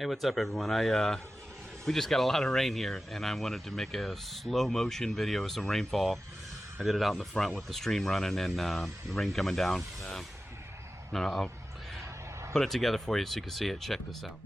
Hey, what's up everyone? We just got a lot of rain here and I wanted to make a slow motion video of some rainfall. I did it out in the front with the stream running and the rain coming down. I'll put it together for you so you can see it. Check this out.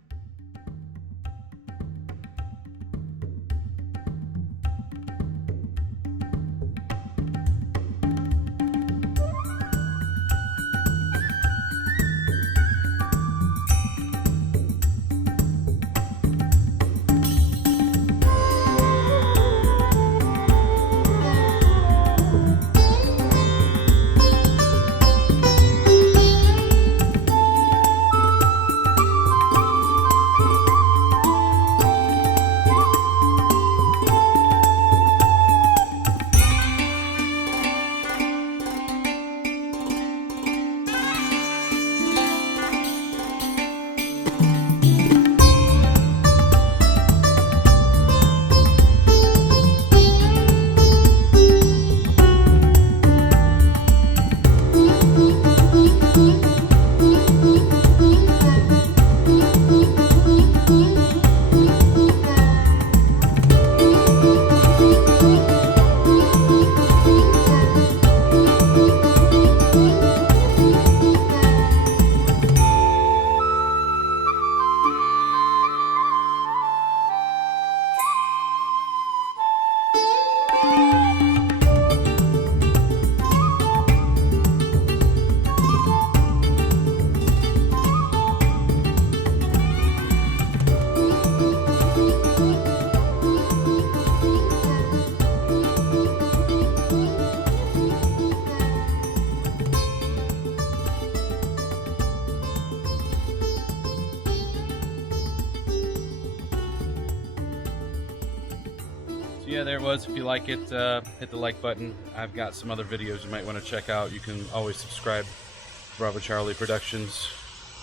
Yeah, there it was. If you like it, hit the like button. I've got some other videos you might want to check out. You can always subscribe to Bravo Charlie Productions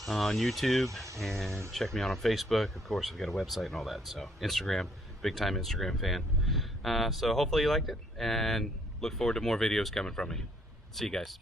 on YouTube and check me out on Facebook. Of course, I've got a website and all that. So Instagram, big time Instagram fan. So hopefully you liked it and look forward to more videos coming from me. See you guys.